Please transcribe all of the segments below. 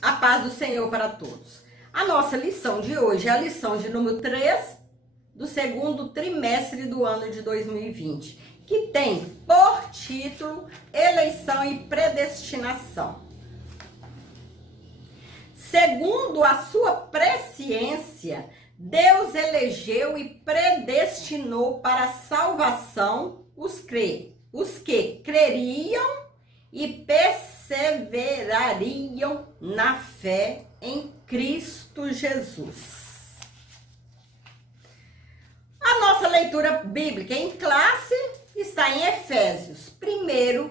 A paz do Senhor para todos. A nossa lição de hoje é a lição de número 3 do segundo trimestre do ano de 2020, que tem por título Eleição e Predestinação. Segundo a sua presciência, Deus elegeu e predestinou para a salvação os que creriam e perseverariam na fé em Cristo Jesus. A nossa leitura bíblica em classe está em Efésios 1,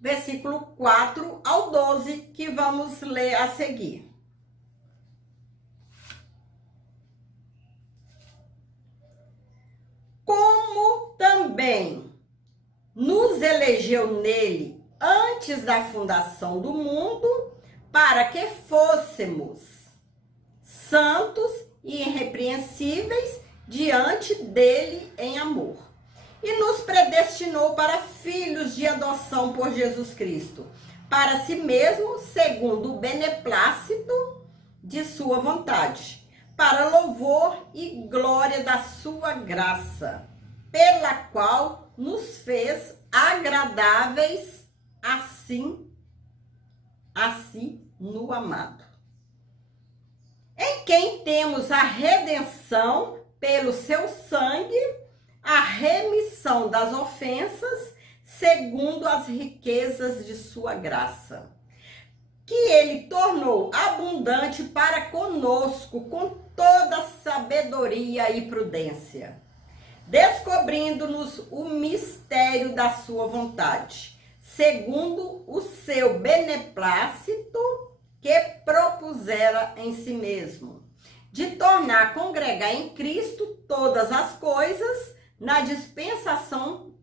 versículo 4 ao 12, que vamos ler a seguir. Como também nos elegeu nele antes da fundação do mundo, para que fôssemos santos e irrepreensíveis diante dele em amor. E nos predestinou para filhos de adoção por Jesus Cristo, para si mesmo, segundo o beneplácito de sua vontade, para louvor e glória da sua graça, pela qual nos fez agradáveis assim no amado, em quem temos a redenção pelo seu sangue, a remissão das ofensas, segundo as riquezas de sua graça, que ele tornou abundante para conosco com toda sabedoria e prudência, descobrindo-nos o mistério da sua vontade, segundo o seu beneplácito que propusera em si mesmo, de tornar a congregar em Cristo todas as coisas na dispensação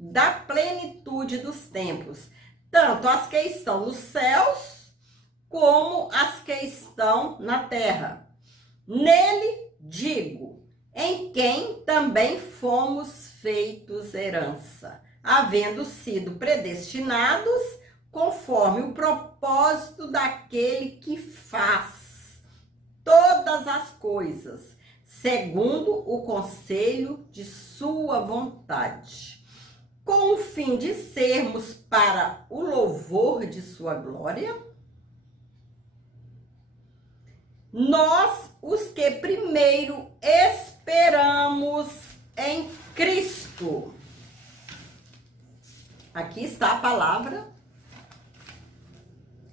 da plenitude dos tempos, tanto as que estão nos céus como as que estão na terra. Nele, digo, em quem também fomos feitos herança, havendo sido predestinados conforme o propósito daquele que faz todas as coisas, segundo o conselho de sua vontade, com o fim de sermos para o louvor de sua glória, nós, os que primeiro esperamos em Cristo. Aqui está a palavra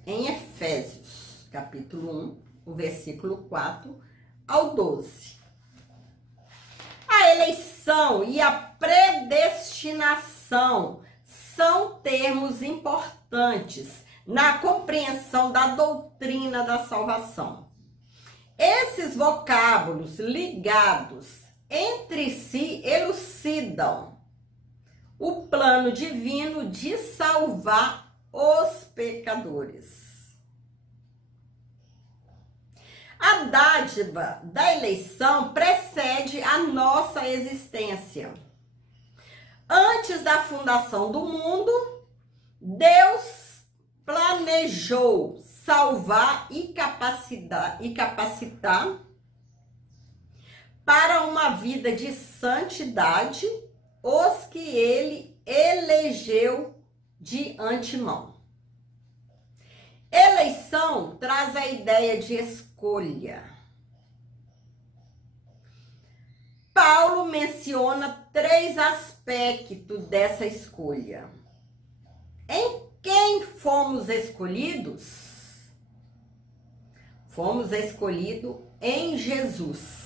em Efésios, capítulo 1, o versículo 4 ao 12. A eleição e a predestinação são termos importantes na compreensão da doutrina da salvação. Esses vocábulos ligados entre si elucidam o plano divino de salvar os pecadores. A dádiva da eleição precede a nossa existência. Antes da fundação do mundo, Deus planejou salvar e capacitar para uma vida de santidade os que ele elegeu de antemão. Eleição traz a ideia de escolha. Paulo menciona 3 aspectos dessa escolha. Em quem fomos escolhidos? Fomos escolhidos em Jesus.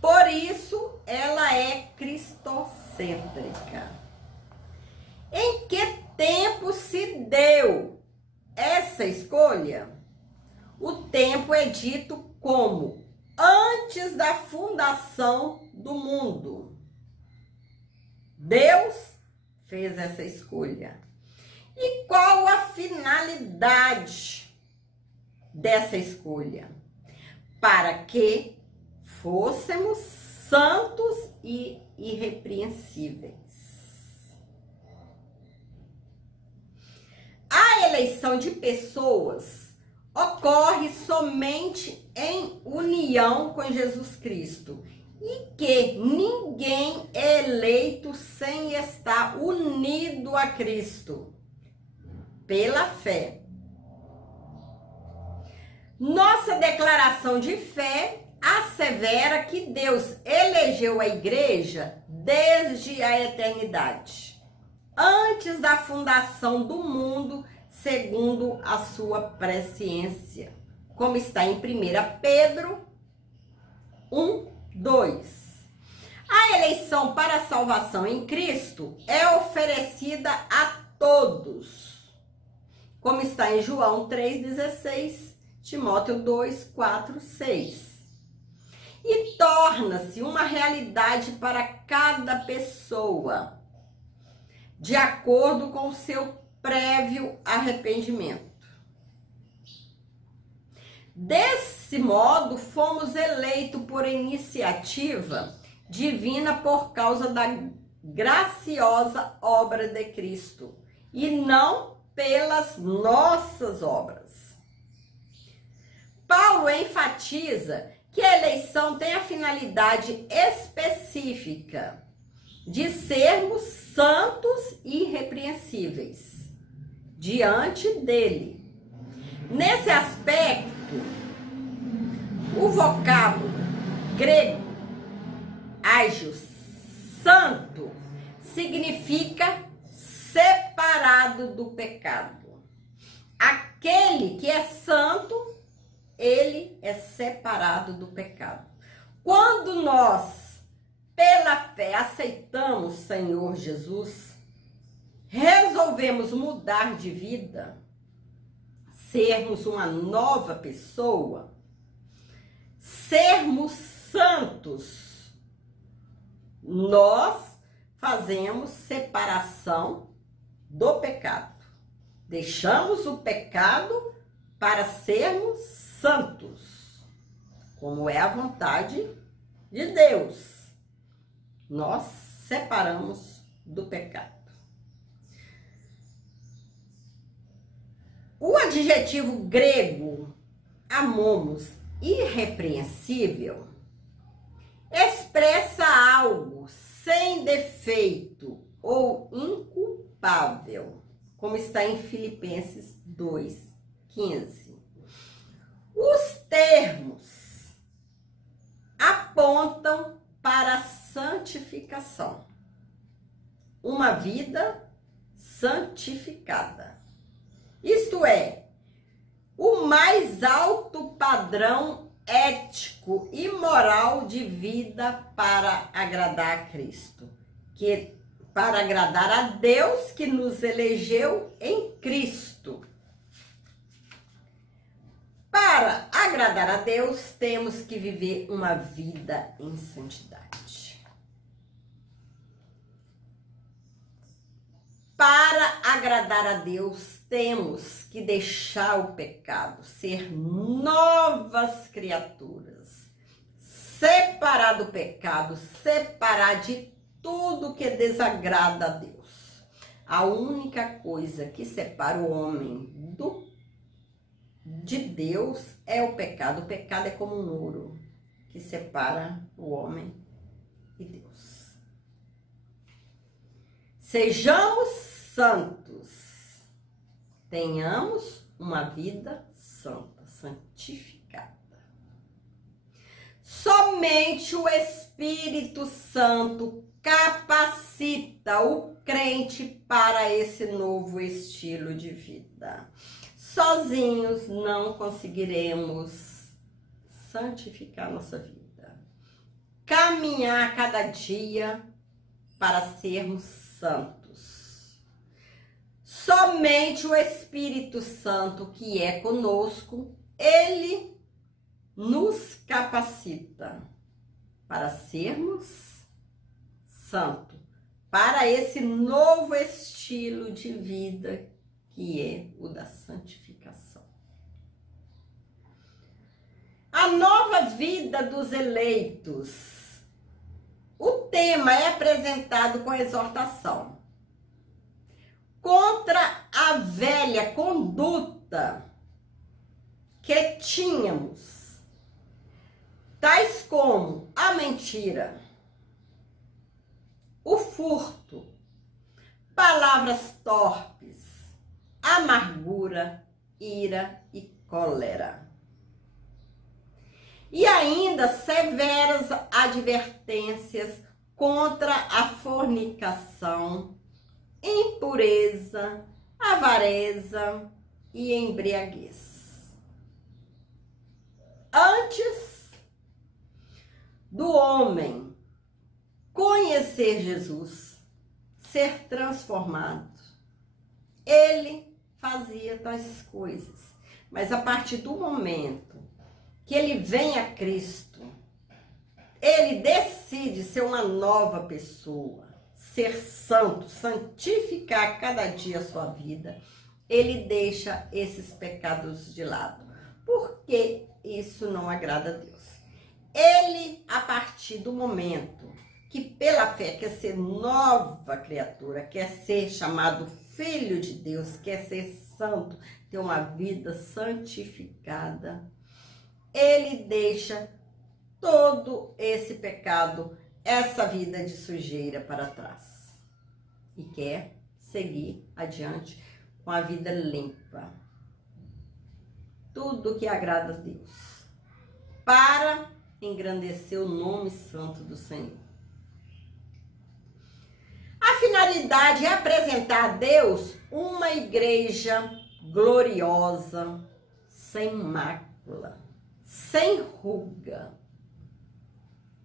Por isso, ela é cristocêntrica. Em que tempo se deu essa escolha? O tempo é dito como antes da fundação do mundo. Deus fez essa escolha. E qual a finalidade dessa escolha? Para que fôssemos santos e irrepreensíveis. A eleição de pessoas ocorre somente em união com Jesus Cristo e que ninguém é eleito sem estar unido a Cristo pela fé. Nossa declaração de fé assevera que Deus elegeu a igreja desde a eternidade, antes da fundação do mundo, segundo a sua presciência, como está em 1 Pedro 1:2. A eleição para a salvação em Cristo é oferecida a todos, como está em João 3,16, Timóteo 2:4-6. E torna-se uma realidade para cada pessoa, de acordo com o seu prévio arrependimento. Desse modo, fomos eleitos por iniciativa divina por causa da graciosa obra de Cristo e não pelas nossas obras. Paulo enfatiza que a eleição tem a finalidade específica de sermos santos e irrepreensíveis diante dele. Nesse aspecto, o vocábulo grego ágios, santo, significa separado do pecado. Aquele que é santo, ele é separado do pecado. Quando nós, pela fé, aceitamos o Senhor Jesus, resolvemos mudar de vida, sermos uma nova pessoa, sermos santos, nós fazemos separação do pecado. Deixamos o pecado para sermos santos, como é a vontade de Deus. Nós separamos do pecado. O adjetivo grego amomos, irrepreensível, expressa algo sem defeito ou inculpável, como está em Filipenses 2:15. Os termos apontam para a santificação, uma vida santificada. Isto é, o mais alto padrão ético e moral de vida para agradar a Cristo, para agradar a Deus que nos elegeu em Cristo. Para agradar a Deus, temos que viver uma vida em santidade. Para agradar a Deus, temos que deixar o pecado, ser novas criaturas, separar do pecado, separar de tudo que desagrada a Deus. A única coisa que separa o homem de Deus é o pecado. O pecado é como um muro que separa o homem e Deus. Sejamos santos, tenhamos uma vida santa, santificada. Somente o Espírito Santo capacita o crente para esse novo estilo de vida. Sozinhos não conseguiremos santificar nossa vida, caminhar cada dia para sermos santos. Somente o Espírito Santo que é conosco, ele nos capacita para sermos santos, para esse novo estilo de vida que é o da santificação. A nova vida dos eleitos. O tema é apresentado com exortação contra a velha conduta que tínhamos, tais como a mentira, o furto, palavras torpes, amargura, ira e cólera. E ainda severas advertências contra a fornicação, impureza, avareza e embriaguez. Antes do homem conhecer Jesus, ser transformado, ele fazia tais coisas. Mas a partir do momento que ele vem a Cristo, ele decide ser uma nova pessoa, ser santo, santificar cada dia a sua vida. Ele deixa esses pecados de lado, porque isso não agrada a Deus. Ele, a partir do momento que pela fé quer ser nova criatura, quer ser chamado filho de Deus, quer ser santo, ter uma vida santificada, ele deixa todo esse pecado, essa vida de sujeira para trás e quer seguir adiante com a vida limpa. Tudo que agrada a Deus, para engrandecer o nome santo do Senhor. A finalidade é apresentar a Deus uma igreja gloriosa, sem mácula, sem ruga.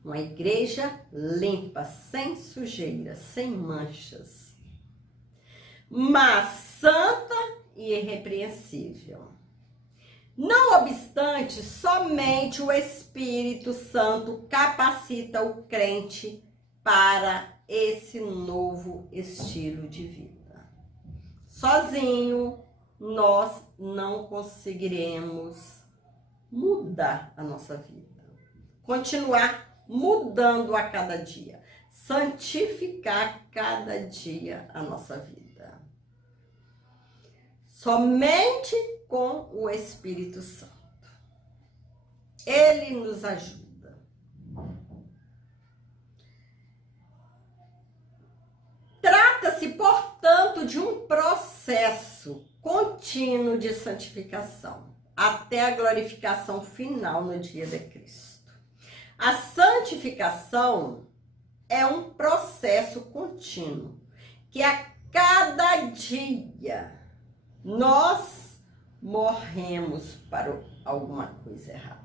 Uma igreja limpa, sem sujeira, sem manchas, mas santa e irrepreensível. Não obstante, somente o Espírito Santo capacita o crente para esse novo estilo de vida. Sozinho, nós não conseguiremos mudar a nossa vida, continuar mudando a cada dia, santificar cada dia a nossa vida. Somente com o Espírito Santo. Ele nos ajuda. Trata-se, portanto, de um processo contínuo de santificação, até a glorificação final no dia de Cristo. A santificação é um processo contínuo, que a cada dia nós morremos para alguma coisa errada.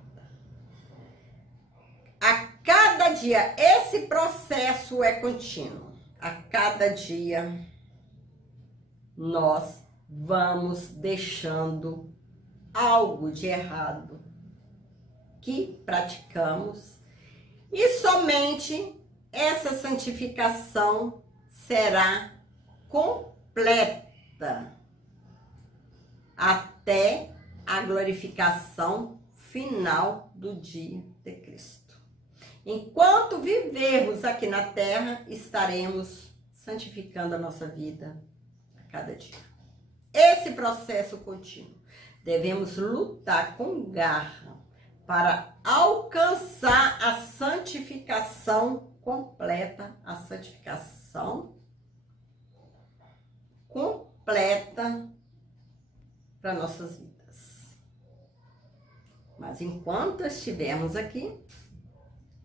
A cada dia, esse processo é contínuo. A cada dia nós vamos deixando algo de errado que praticamos, e somente essa santificação será completa até a glorificação final do dia de Cristo. Enquanto vivermos aqui na terra, estaremos santificando a nossa vida a cada dia. Esse processo contínuo, devemos lutar com garra para alcançar a santificação completa, a santificação completa para nossas vidas. Mas enquanto estivermos aqui,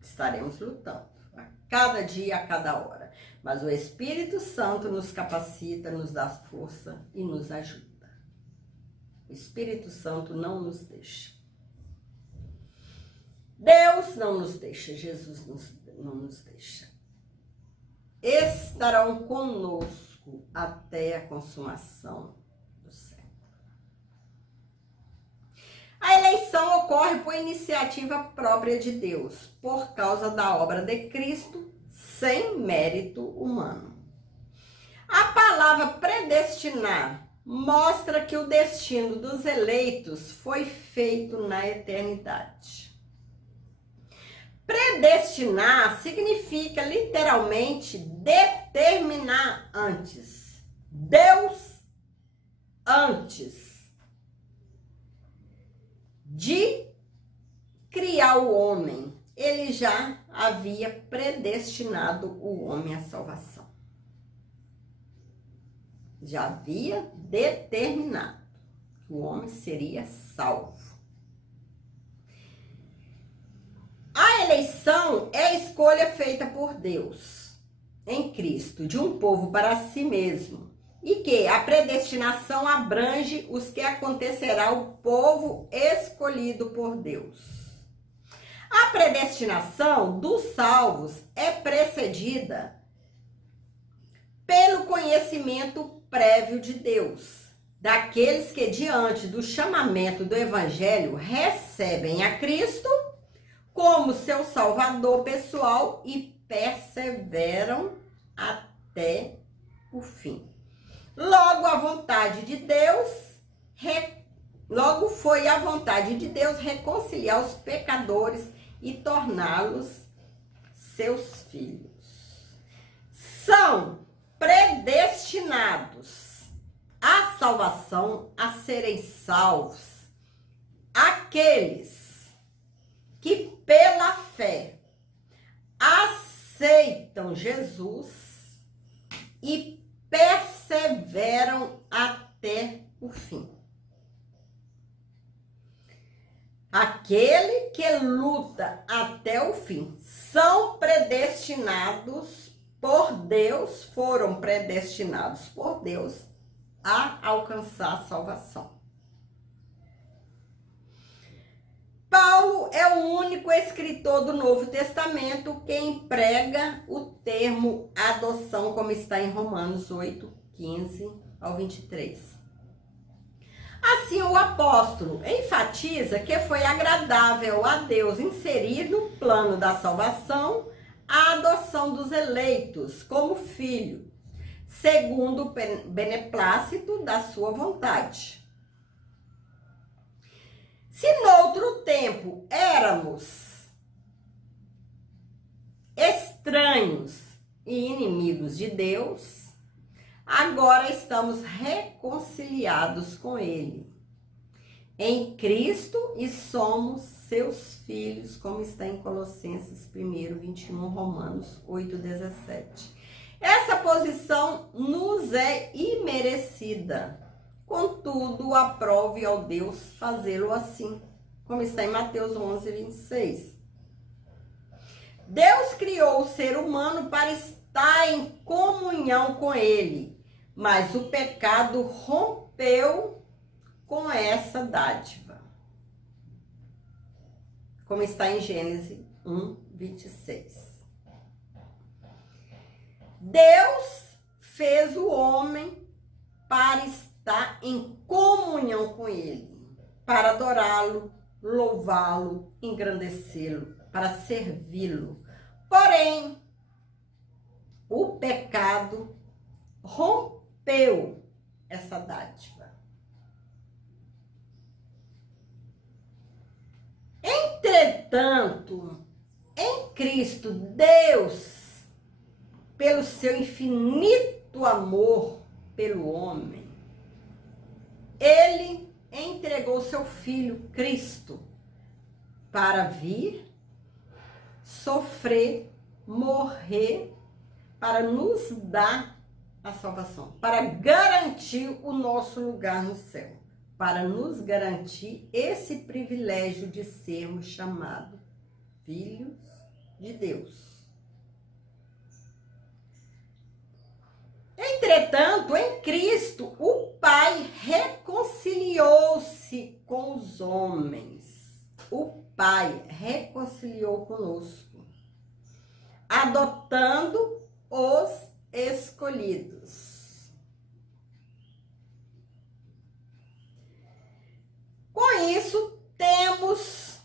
estaremos lutando a cada dia, a cada hora. Mas o Espírito Santo nos capacita, nos dá força e nos ajuda. O Espírito Santo não nos deixa. Deus não nos deixa, Jesus não nos deixa. Estarão conosco até a consumação do século. A eleição ocorre por iniciativa própria de Deus, por causa da obra de Cristo, sem mérito humano. A palavra predestinar mostra que o destino dos eleitos foi feito na eternidade. Predestinar significa literalmente determinar antes. Deus antes de criar o homem, ele já havia predestinado o homem à salvação. Já havia determinado que o homem seria salvo. A eleição é a escolha feita por Deus em Cristo de um povo para si mesmo, e que a predestinação abrange os que acontecerá ao povo escolhido por Deus. A predestinação dos salvos é precedida pelo conhecimento prévio de Deus, daqueles que diante do chamamento do Evangelho recebem a Cristo como seu Salvador pessoal e perseveram até o fim. Logo foi a vontade de Deus reconciliar os pecadores e torná-los seus filhos. São predestinados à salvação, a serem salvos aqueles que pela fé aceitam Jesus e perseveram até o fim. Aquele que luta até o fim são predestinados por Deus, foram predestinados por Deus a alcançar a salvação. Paulo é o único escritor do Novo Testamento que emprega o termo adoção, como está em Romanos 8, 15 ao 23. Assim, o apóstolo enfatiza que foi agradável a Deus inserir no plano da salvação a adoção dos eleitos como filhos, segundo o beneplácito da sua vontade. Se noutro tempo éramos estranhos e inimigos de Deus, agora estamos reconciliados com Ele em Cristo e somos seus filhos, como está em Colossenses 1, 21, Romanos 8, 17. Essa posição nos é imerecida. Contudo, aprove ao Deus fazê-lo assim, como está em Mateus 11, 26. Deus criou o ser humano para estar em comunhão com Ele, mas o pecado rompeu com essa dádiva, como está em Gênesis 1, 26. Deus fez o homem para estar em comunhão com Ele, para adorá-lo, louvá-lo, engrandecê-lo, para servi-lo. Porém, o pecado rompeu essa dádiva. Entretanto, em Cristo, Deus, pelo seu infinito amor pelo homem, Ele entregou seu Filho Cristo para vir, sofrer, morrer, para nos dar a salvação, para garantir o nosso lugar no céu, para nos garantir esse privilégio de sermos chamados filhos de Deus. Entretanto, em Cristo, o Pai reconciliou-se com os homens. O Pai reconciliou conosco, adotando os escolhidos. Com isso, temos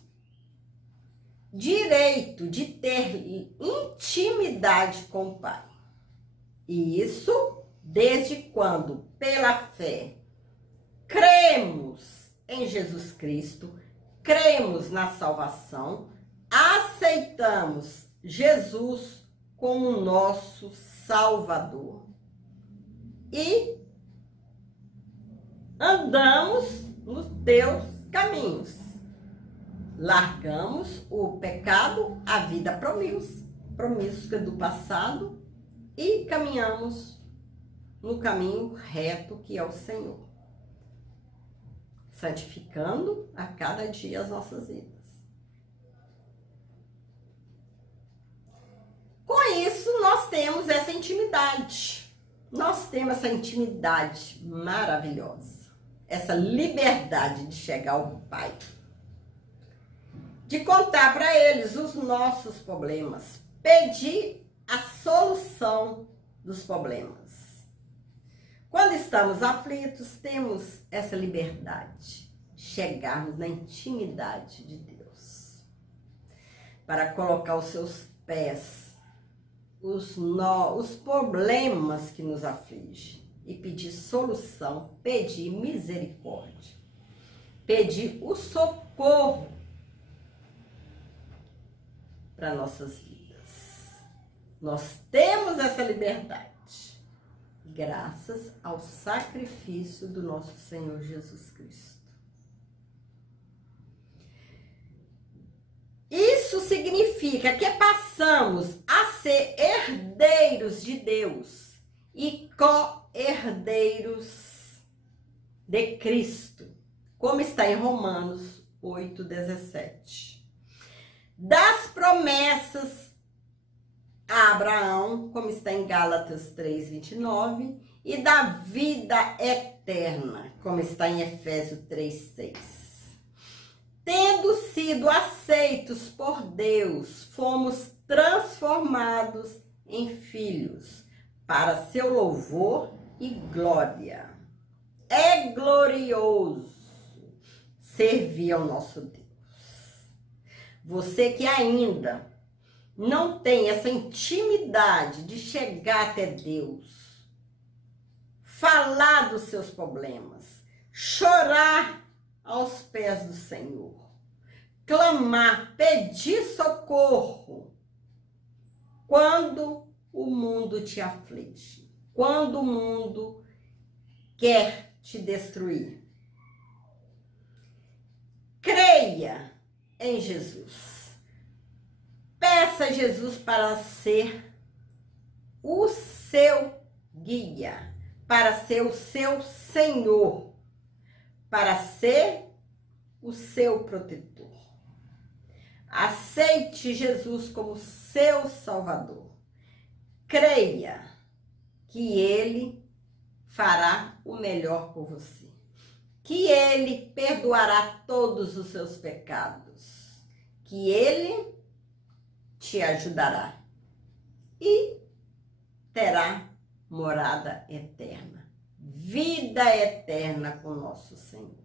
direito de ter intimidade com o Pai. E isso desde quando, pela fé, cremos em Jesus Cristo, cremos na salvação, aceitamos Jesus como nosso Salvador e andamos nos teus caminhos, largamos o pecado, a vida promíscua do passado e caminhamos no caminho reto que é o Senhor, santificando a cada dia as nossas vidas. Com isso, nós temos essa intimidade. Nós temos essa intimidade maravilhosa, essa liberdade de chegar ao Pai, de contar para eles os nossos problemas, pedir a solução dos problemas. Quando estamos aflitos, temos essa liberdade de chegarmos na intimidade de Deus, para colocar os seus pés, os problemas que nos afligem, e pedir solução, pedir misericórdia, pedir o socorro para nossas vidas. Nós temos essa liberdade graças ao sacrifício do nosso Senhor Jesus Cristo. Isso significa que passamos a ser herdeiros de Deus e co-herdeiros de Cristo, como está em Romanos 8,17. Das promessas a Abraão, como está em Gálatas 3,29, e da vida eterna, como está em Efésios 3,6. Tendo sido aceitos por Deus, fomos transformados em filhos, para seu louvor e glória. É glorioso servir ao nosso Deus. Você que ainda não tem essa intimidade de chegar até Deus, falar dos seus problemas, chorar aos pés do Senhor, clamar, pedir socorro quando o mundo te aflige, quando o mundo quer te destruir. Creia em Jesus. Peça a Jesus para ser o seu guia, para ser o seu Senhor, para ser o seu protetor. Aceite Jesus como seu Salvador. Creia que Ele fará o melhor por você, que Ele perdoará todos os seus pecados, que Ele te ajudará e terá morada eterna, vida eterna com nosso Senhor.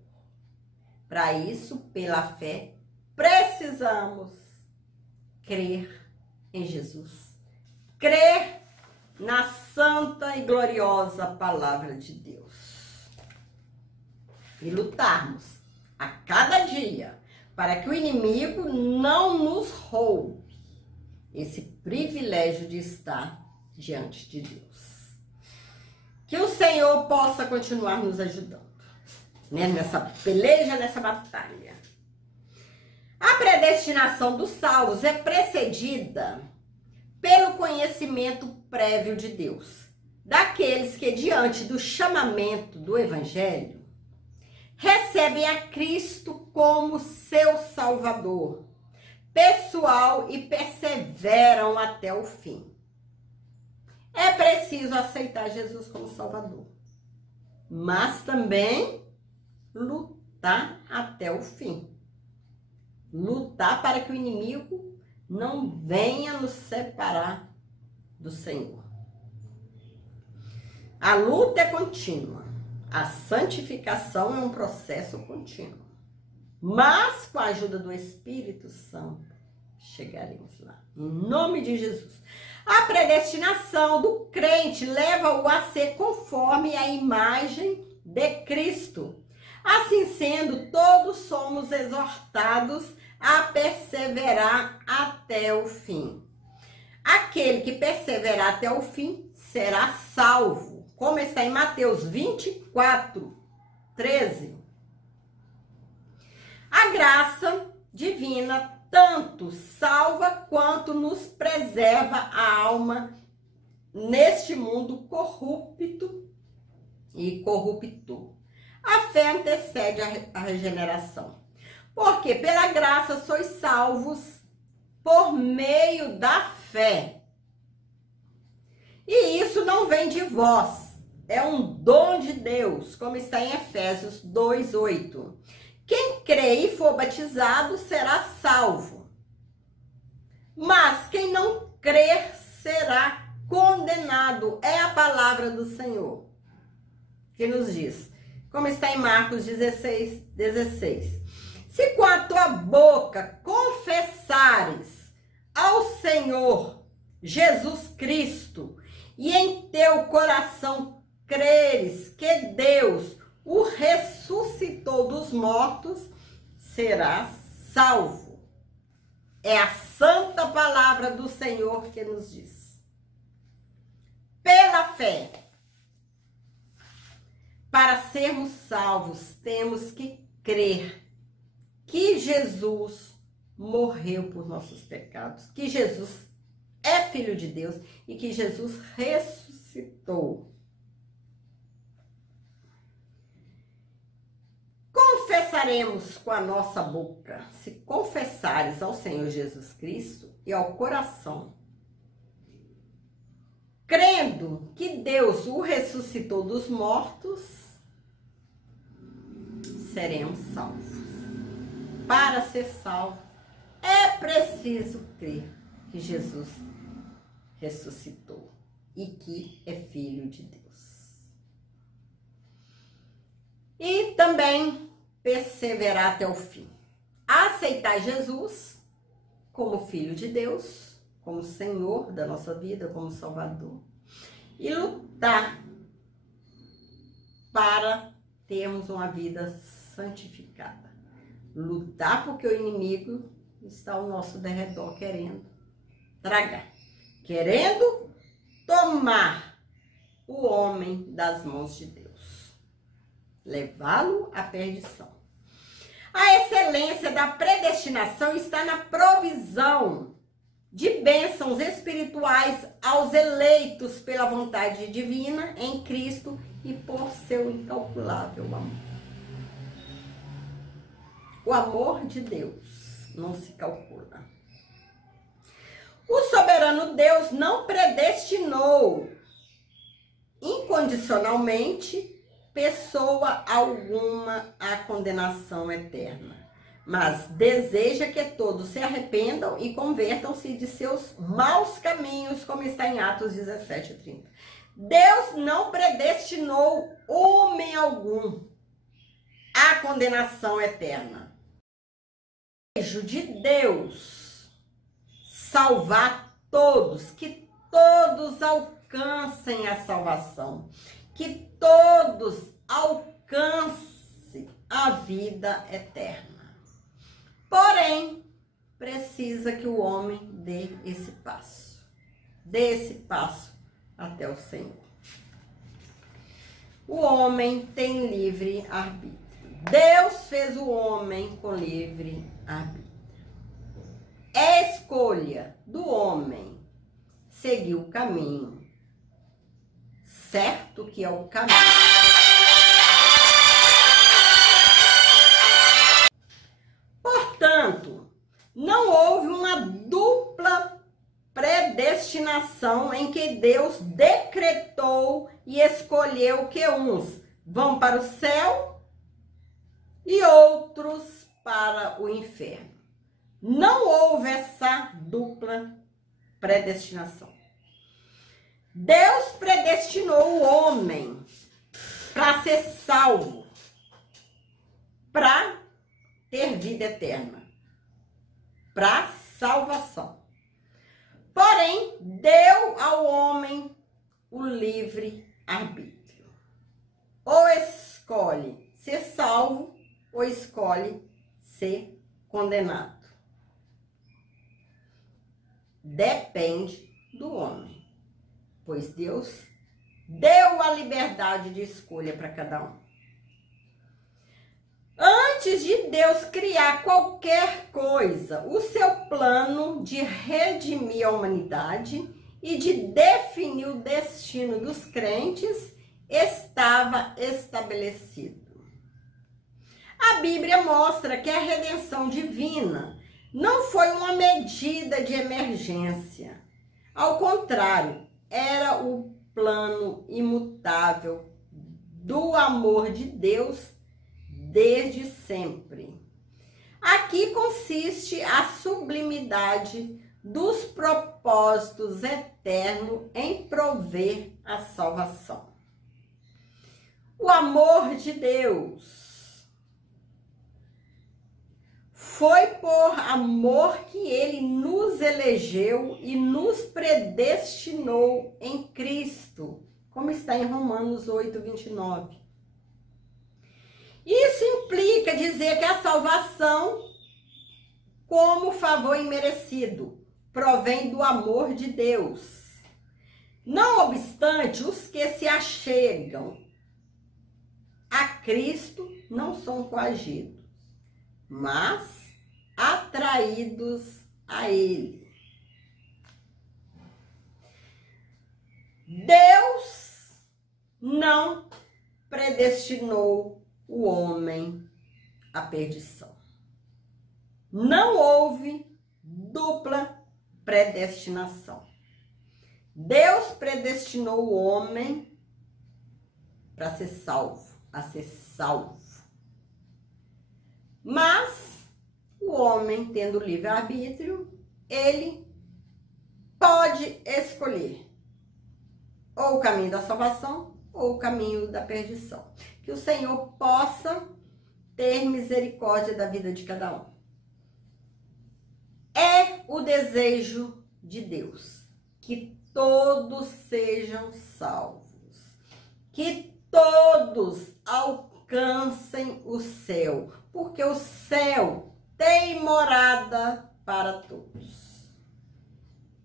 Para isso, pela fé, precisamos crer em Jesus, crer na santa e gloriosa palavra de Deus e lutarmos a cada dia para que o inimigo não nos roube esse privilégio de estar diante de Deus. Que o Senhor possa continuar nos ajudando, né, nessa peleja, nessa batalha. A predestinação dos salvos é precedida pelo conhecimento prévio de Deus, daqueles que, diante do chamamento do Evangelho, recebem a Cristo como seu Salvador pessoal e perseveram até o fim. É preciso aceitar Jesus como Salvador, mas também lutar até o fim. Lutar para que o inimigo não venha nos separar do Senhor. A luta é contínua. A santificação é um processo contínuo. Mas, com a ajuda do Espírito Santo, chegaremos lá. Em nome de Jesus. A predestinação do crente leva-o a ser conforme a imagem de Cristo. Assim sendo, todos somos exortados a perseverar até o fim. Aquele que perseverar até o fim será salvo, como está em Mateus 24, 13. A graça divina tanto salva quanto nos preserva a alma neste mundo corrupto e corruptor. A fé antecede a regeneração. Porque pela graça sois salvos por meio da fé. E isso não vem de vós, é um dom de Deus, como está em Efésios 2:8. Quem crê e for batizado será salvo, mas quem não crer será condenado. É a palavra do Senhor que nos diz, como está em Marcos 16:16. Se com a tua boca confessares ao Senhor Jesus Cristo e em teu coração creres que Deus o ressuscitou dos mortos, serás salvo. É a santa palavra do Senhor que nos diz. Pela fé, para sermos salvos, temos que crer que Jesus morreu por nossos pecados, que Jesus é Filho de Deus e que Jesus ressuscitou. Confessaremos com a nossa boca, se confessares ao Senhor Jesus Cristo e ao coração, crendo que Deus o ressuscitou dos mortos, seremos salvos. Para ser salvo, é preciso crer que Jesus ressuscitou e que é Filho de Deus. E também perseverar até o fim. Aceitar Jesus como Filho de Deus, como Senhor da nossa vida, como Salvador. E lutar para termos uma vida santificada. Lutar porque o inimigo está ao nosso derredor querendo tragar, querendo tomar o homem das mãos de Deus, levá-lo à perdição. A excelência da predestinação está na provisão de bênçãos espirituais aos eleitos pela vontade divina em Cristo e por seu incalculável amor. O amor de Deus não se calcula. O soberano Deus não predestinou incondicionalmente pessoa alguma à condenação eterna, mas deseja que todos se arrependam e convertam-se de seus maus caminhos, como está em Atos 17:30. Deus não predestinou homem algum à condenação eterna. O desejo de Deus salvar todos, que todos alcancem a salvação, que todos alcancem a vida eterna. Porém, precisa que o homem dê esse passo até o Senhor. O homem tem livre arbítrio. Deus fez o homem com livre arbítrio. É escolha do homem seguir o caminho certo, que é o caminho. Portanto, não houve uma dupla predestinação em que Deus decretou e escolheu que uns vão para o céu e outros para o inferno. Não houve essa dupla predestinação. Deus predestinou o homem para ser salvo, para ter vida eterna, para salvação. Porém, deu ao homem o livre arbítrio. Ou escolhe ser salvo, ou escolhe ser condenado. Depende do homem, pois Deus deu a liberdade de escolha para cada um. Antes de Deus criar qualquer coisa, o seu plano de redimir a humanidade e de definir o destino dos crentes estava estabelecido. A Bíblia mostra que a redenção divina não foi uma medida de emergência. Ao contrário, era o plano imutável do amor de Deus desde sempre. Aqui consiste a sublimidade dos propósitos eternos em prover a salvação. O amor de Deus foi por amor que ele nos elegeu e nos predestinou em Cristo, como está em Romanos 8:29. Isso implica dizer que a salvação, como favor imerecido, provém do amor de Deus. Não obstante, os que se achegam a Cristo não são coagidos, mas atraídos a Ele. Deus não predestinou o homem à perdição. Não houve dupla predestinação. Deus predestinou o homem para ser salvo, a ser salvo. Mas o homem, tendo livre-arbítrio, ele pode escolher ou o caminho da salvação ou o caminho da perdição. Que o Senhor possa ter misericórdia da vida de cada um. É o desejo de Deus que todos sejam salvos, que todos alcancem o céu, porque o céu tem morada para todos.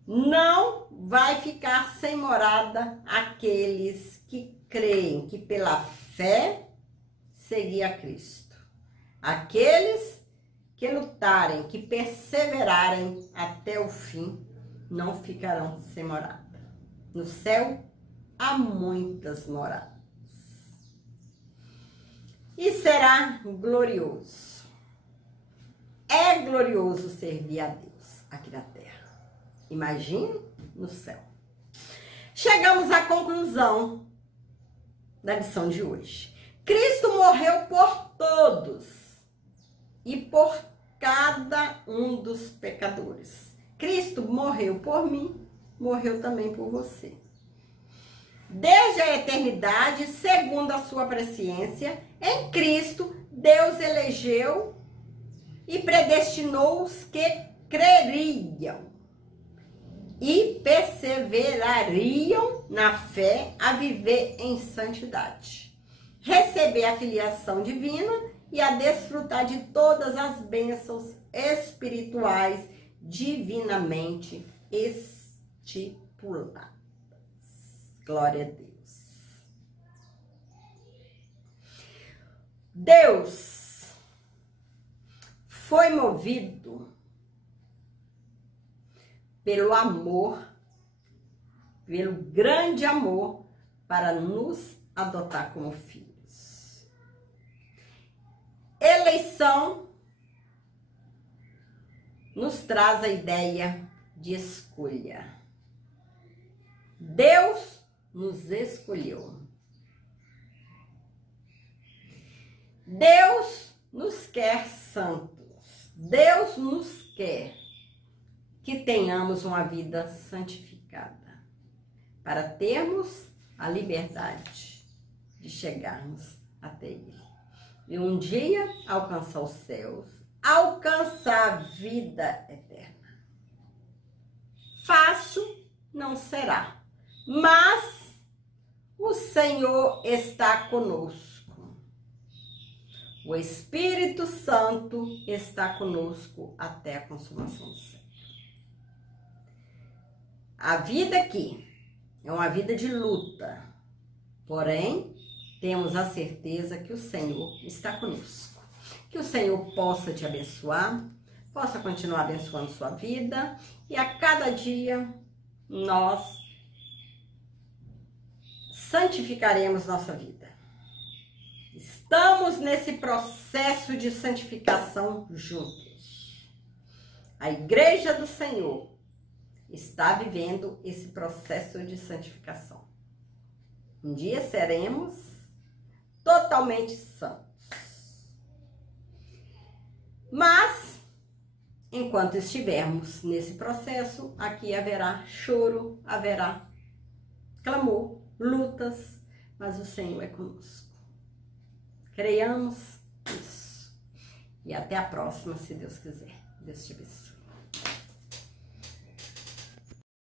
Não vai ficar sem morada aqueles que creem que pela fé seguir a Cristo. Aqueles que lutarem, que perseverarem até o fim, não ficarão sem morada. No céu há muitas moradas. E será glorioso. É glorioso servir a Deus aqui na terra. Imagine no céu. Chegamos à conclusão da lição de hoje. Cristo morreu por todos e por cada um dos pecadores. Cristo morreu por mim, morreu também por você. Desde a eternidade, segundo a sua presciência, em Cristo, Deus elegeu e predestinou os que creriam e perseverariam na fé a viver em santidade, receber a filiação divina e a desfrutar de todas as bênçãos espirituais divinamente estipuladas. Glória a Deus. Deus foi movido pelo amor, pelo grande amor, para nos adotar como filhos. Eleição nos traz a ideia de escolha. Deus nos escolheu. Deus nos quer santos. Deus nos quer que tenhamos uma vida santificada, para termos a liberdade de chegarmos até Ele. E um dia alcançar os céus, alcançar a vida eterna. Fácil não será, mas o Senhor está conosco. O Espírito Santo está conosco até a consumação do século. A vida aqui é uma vida de luta, porém, temos a certeza que o Senhor está conosco. Que o Senhor possa te abençoar, possa continuar abençoando sua vida e a cada dia nós santificaremos nossa vida. Estamos nesse processo de santificação juntos. A Igreja do Senhor está vivendo esse processo de santificação. Um dia seremos totalmente santos. Mas, enquanto estivermos nesse processo, aqui haverá choro, haverá clamor, lutas, mas o Senhor é conosco. Creiamos isso. E até a próxima, se Deus quiser. Deus te abençoe.